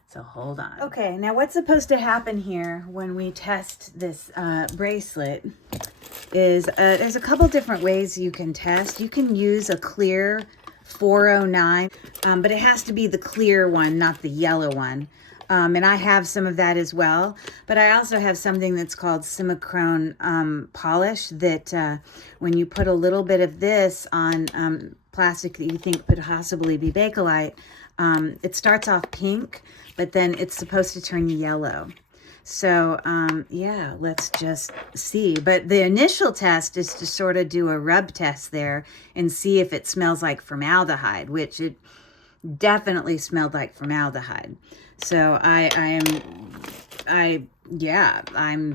So hold on. Okay, now what's supposed to happen here when we test this bracelet is there's a couple different ways you can test. You can use a clear 409, but it has to be the clear one, not the yellow one. And I have some of that as well. But I also have something that's called Simichrome polish that when you put a little bit of this on plastic that you think could possibly be Bakelite, it starts off pink, but then it's supposed to turn yellow. So, yeah, let's just see. But the initial test is to sort of do a rub test there and see if it smells like formaldehyde, which it definitely smelled like formaldehyde. So I'm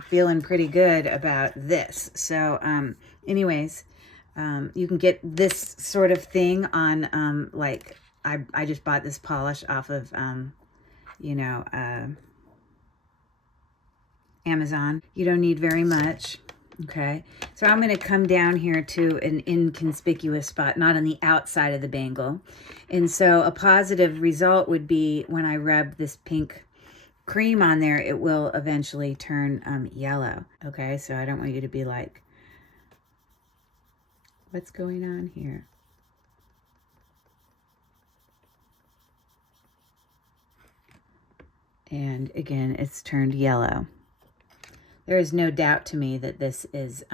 feeling pretty good about this. So, anyways, you can get this sort of thing on, like, I just bought this polish off of, Amazon. You don't need very much. Okay, so I'm going to come down here to an inconspicuous spot, not on the outside of the bangle. And so a positive result would be when I rub this pink cream on there, it will eventually turn yellow. Okay, so I don't want you to be like, what's going on here? And again, it's turned yellow. There is no doubt to me that this is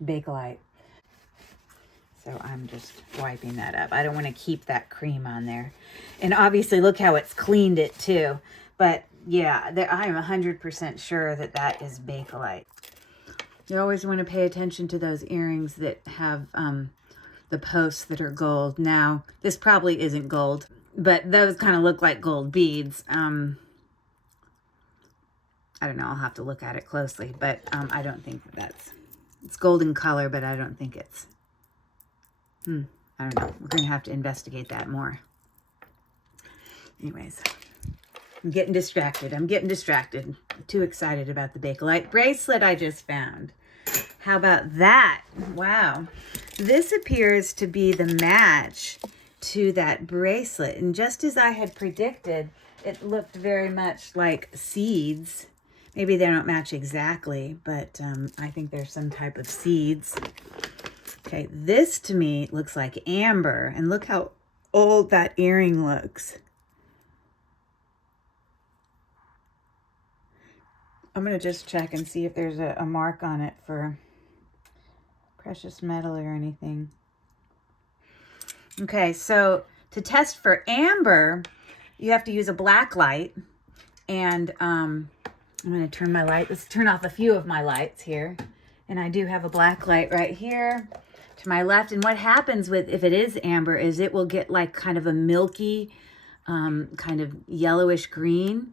Bakelite. So I'm just wiping that up. I don't want to keep that cream on there. And obviously, look how it's cleaned it too. But yeah, I am 100% sure that that is Bakelite. You always want to pay attention to those earrings that have the posts that are gold. Now, this probably isn't gold, but those kind of look like gold beads. I don't know, I'll have to look at it closely, but I don't think it's golden color, but I don't think it's, I don't know. We're going to have to investigate that more. Anyways, I'm getting distracted. I'm too excited about the Bakelite bracelet I just found. How about that? Wow. This appears to be the match to that bracelet. And just as I had predicted, it looked very much like seeds. Maybe they don't match exactly, but I think there's some type of seeds. Okay, this to me looks like amber. And look how old that earring looks. I'm going to just check and see if there's a mark on it for precious metal or anything. Okay, so to test for amber, you have to use a black light. And I'm going to turn my light. Let's turn off a few of my lights here. And I do have a black light right here to my left. And what happens with, if it is amber, is it will get like kind of a milky, kind of yellowish green,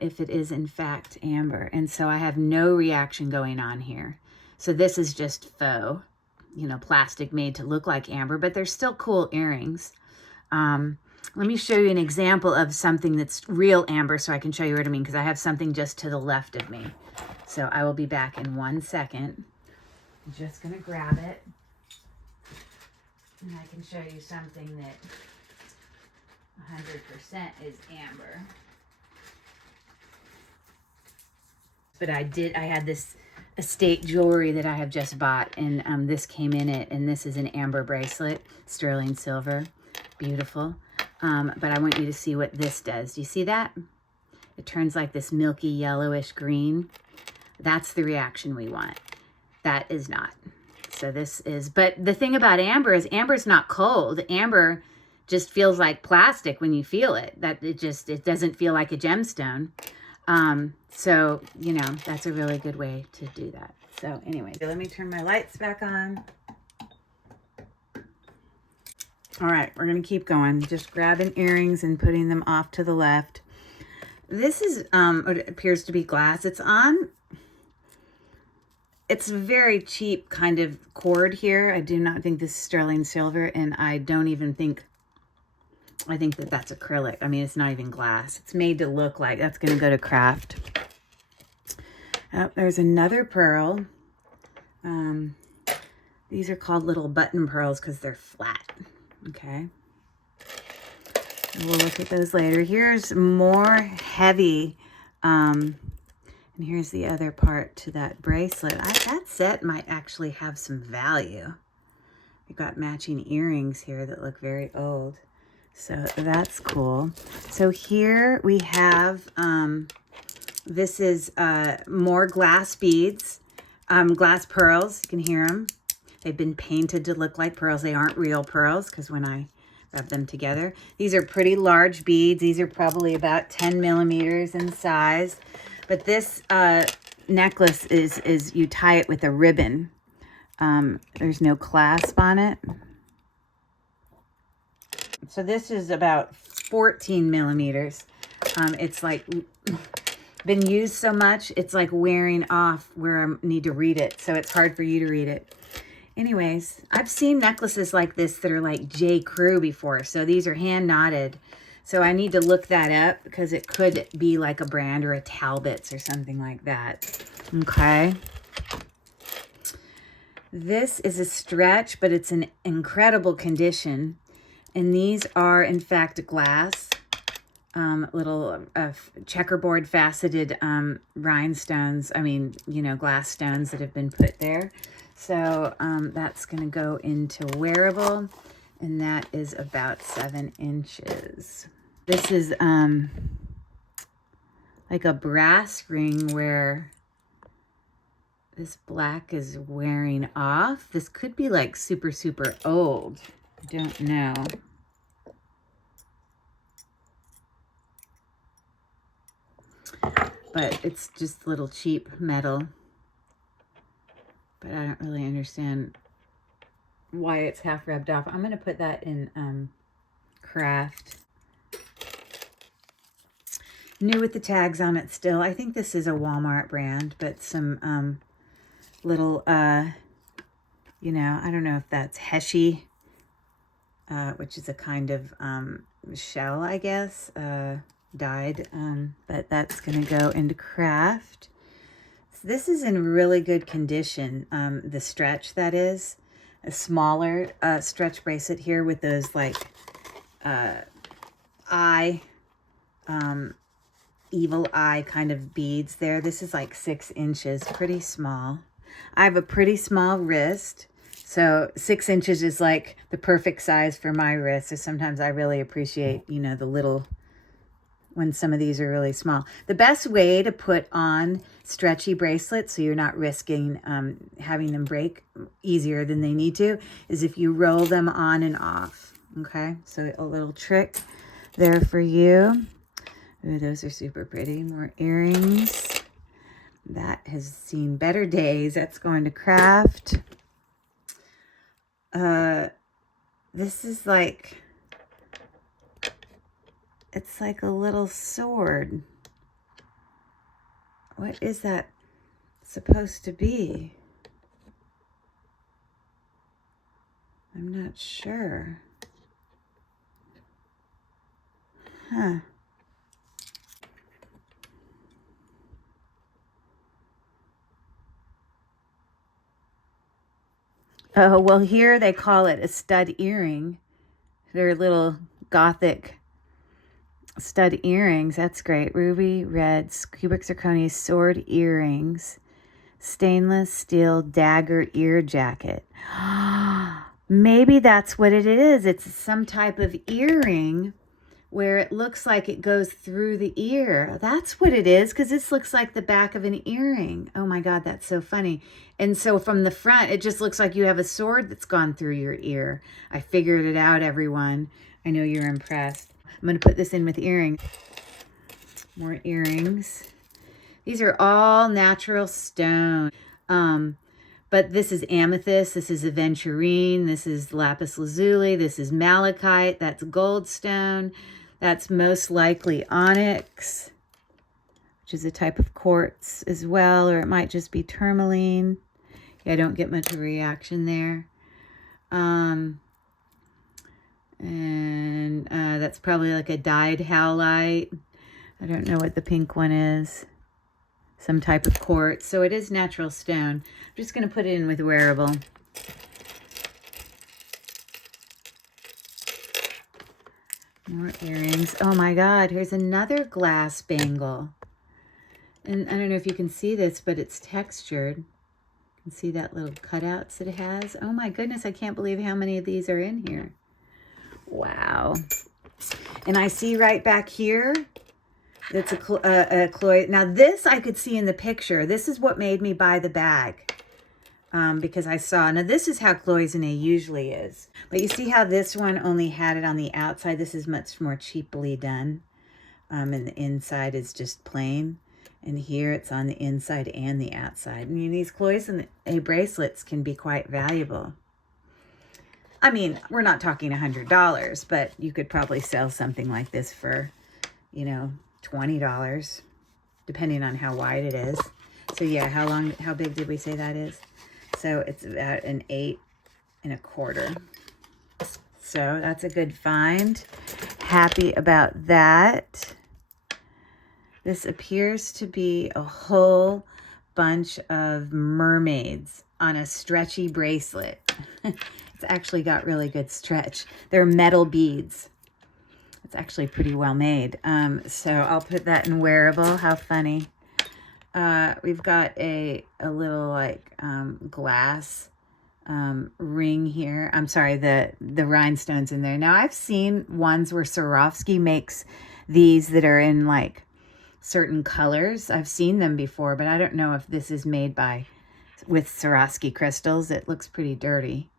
if it is in fact amber. And so I have no reaction going on here. So this is just faux, plastic made to look like amber, but they're still cool earrings. Let me show you an example of something that's real amber so I can show you what I mean, because I have something just to the left of me. So I will be back in 1 second. I'm just going to grab it. And I can show you something that 100% is amber. But I had this estate jewelry that I have just bought, and this came in it, and this is an amber bracelet, sterling silver, beautiful. But I want you to see what this does. Do you see that? It turns like this milky yellowish green. That's the reaction we want. That is not. So this is, but the thing about amber is amber's not cold. Amber just feels like plastic when you feel it. It doesn't feel like a gemstone. So, that's a really good way to do that. So anyway, let me turn my lights back on. All right, we're going to keep going. Just grabbing earrings and putting them off to the left. This is, it appears to be glass. It's a very cheap kind of cord here. I do not think this is sterling silver, and I think that that's acrylic. I mean, it's not even glass. It's made to look like, that's going to go to craft. Oh, there's another pearl. These are called little button pearls because they're flat. Okay. We'll look at those later. Here's more heavy. And here's the other part to that bracelet. That set might actually have some value. We've got matching earrings here that look very old. So that's cool. So here we have, this is more glass beads, glass pearls. You can hear them. They've been painted to look like pearls. They aren't real pearls because when I rub them together. These are pretty large beads. These are probably about 10 millimeters in size. But this necklace is you tie it with a ribbon. There's no clasp on it. So this is about 14 millimeters. It's like been used so much, it's like wearing off where I need to read it. So it's hard for you to read it. Anyways, I've seen necklaces like this that are like J. Crew before. So these are hand knotted. So I need to look that up because it could be like a brand or a Talbot's or something like that. Okay. This is a stretch, but it's an incredible condition. And these are, in fact, glass, little checkerboard faceted rhinestones. I mean, you know, glass stones that have been put there. So that's going to go into wearable, and that is about 7 inches. This is like a brass ring where this black is wearing off. This could be like super, super old. I don't know. But it's just little cheap metal. But I don't really understand why it's half rubbed off. I'm going to put that in craft. New with the tags on it still. I think this is a Walmart brand, but some little, you know, I don't know if that's Heshy, which is a kind of shell, I guess, dyed, but that's going to go into craft. So this is in really good condition, the stretch, that is. A smaller stretch bracelet here with those like evil eye kind of beads there. This is like 6 inches, pretty small. I have a pretty small wrist, so 6 inches is like the perfect size for my wrist. So sometimes I really appreciate, you know, the little, when some of these are really small. The best way to put on stretchy bracelets so you're not risking having them break easier than they need to is if you roll them on and off. Okay, so a little trick there for you. Ooh, those are super pretty. More earrings. That has seen better days. That's going to craft. This is like, it's like a little sword. What is that supposed to be? I'm not sure. Huh. Oh, well, here they call it a stud earring. They're little gothic stud earrings. That's great. Ruby red cubic zirconia sword earrings. Stainless steel dagger ear jacket. Maybe that's what it is. It's some type of earring where it looks like it goes through the ear. That's what it is, because this looks like the back of an earring. Oh my God, that's so funny. And so from the front, it just looks like you have a sword that's gone through your ear. I figured it out, everyone. I know you're impressed. I'm going to put this in with earrings. More earrings. These are all natural stone. But this is amethyst, this is aventurine, this is lapis lazuli, this is malachite, that's goldstone, that's most likely onyx, which is a type of quartz as well, or it might just be tourmaline. Yeah, I don't get much of a reaction there. And that's probably like a dyed howlite. I don't know what the pink one is. Some type of quartz. So it is natural stone. I'm just going to put it in with wearable. More earrings. Oh my God, here's another glass bangle. And I don't know if you can see this, but it's textured. You can see that little cutouts that it has. Oh my goodness, I can't believe how many of these are in here. Wow. And I see right back here, that's a Cloisonné. Now this I could see in the picture. This is what made me buy the bag. Because I saw, now this is how Cloisonné usually is. But you see how this one only had it on the outside? This is much more cheaply done. And the inside is just plain. And here it's on the inside and the outside. I mean, these Cloisonné bracelets can be quite valuable. I mean, we're not talking $100, but you could probably sell something like this for, you know, $20, depending on how wide it is. So yeah, how big did we say that is? So it's about an 8 1/4. So that's a good find. Happy about that. This appears to be a whole bunch of mermaids on a stretchy bracelet. It's actually got really good stretch. They're metal beads. It's actually pretty well made. So I'll put that in wearable. How funny. We've got a little like glass ring here. I'm sorry, the rhinestones in there. Now I've seen ones where Swarovski makes these that are in like certain colors. I've seen them before, but I don't know if this is made with Swarovski crystals. It looks pretty dirty,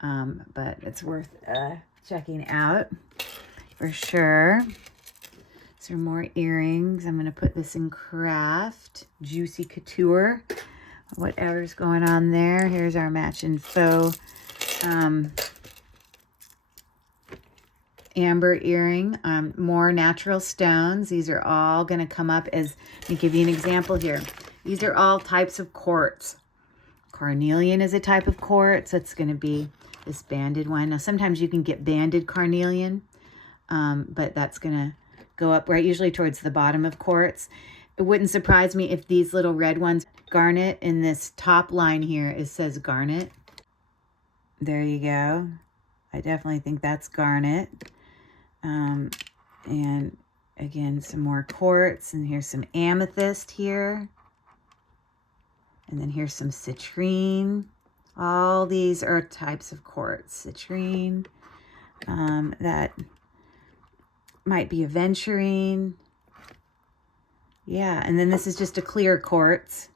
but it's worth checking out for sure. Some more earrings. I'm going to put this in craft. Juicy couture. Whatever's going on there. Here's our matching faux amber earring. More natural stones. These are all going to come up as, let me give you an example here. These are all types of quartz. Carnelian is a type of quartz. It's going to be this banded one. Now, sometimes you can get banded carnelian, but that's going to go up right usually towards the bottom of quartz. It wouldn't surprise me if these little red ones, garnet, in this top line here, it says garnet. There you go. I definitely think that's garnet. And again, some more quartz, and here's some amethyst here. And then here's some citrine. All these are types of quartz. Citrine, that might be aventurine. Yeah, and then this is just a clear quartz.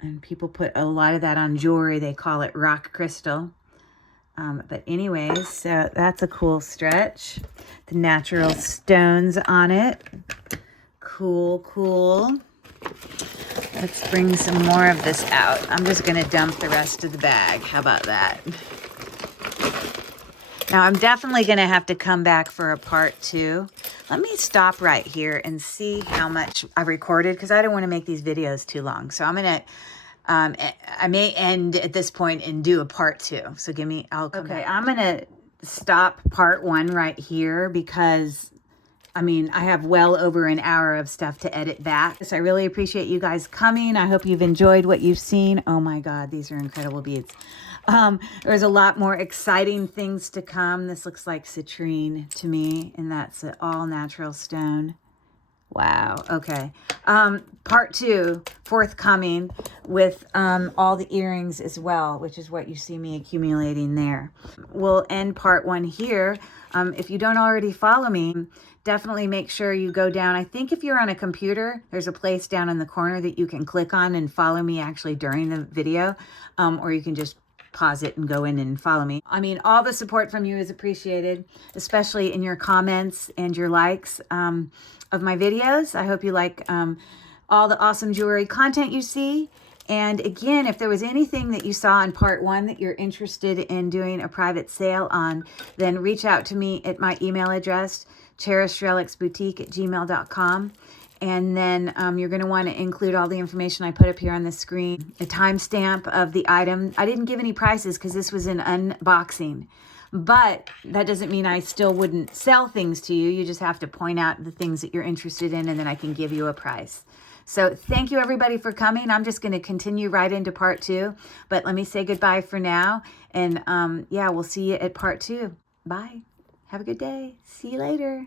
And people put a lot of that on jewelry. They call it rock crystal. But anyways, so that's a cool stretch. The natural stones on it. Cool, cool. Let's bring some more of this out. I'm just going to dump the rest of the bag. How about that? Now, I'm definitely going to have to come back for a part 2. Let me stop right here and see how much I've recorded, because I don't want to make these videos too long. So I'm going to, I may end at this point and do a part 2. So I'll come back. I'm going to stop part 1 right here because, I mean, I have well over an hour of stuff to edit back. So I really appreciate you guys coming. I hope you've enjoyed what you've seen. Oh my God, these are incredible beads. There's a lot more exciting things to come. This looks like citrine to me, and that's an all natural stone. Wow. Okay. Part 2 forthcoming with all the earrings as well, which is what you see me accumulating there. We'll end part 1 here. If you don't already follow me, definitely make sure you go down. I think if you're on a computer, there's a place down in the corner that you can click on and follow me actually during the video, or you can just pause it and go in and follow me. I mean, all the support from you is appreciated, especially in your comments and your likes of my videos. I hope you like all the awesome jewelry content you see. And again, if there was anything that you saw in part 1 that you're interested in doing a private sale on, then reach out to me at my email address, cherishedrelicsboutique@gmail.com. And then you're going to want to include all the information I put up here on the screen, a timestamp of the item. I didn't give any prices because this was an unboxing, but that doesn't mean I still wouldn't sell things to you. You just have to point out the things that you're interested in, and then I can give you a price. So thank you everybody for coming. I'm just going to continue right into part 2, but let me say goodbye for now. And yeah, we'll see you at part 2. Bye. Have a good day. See you later.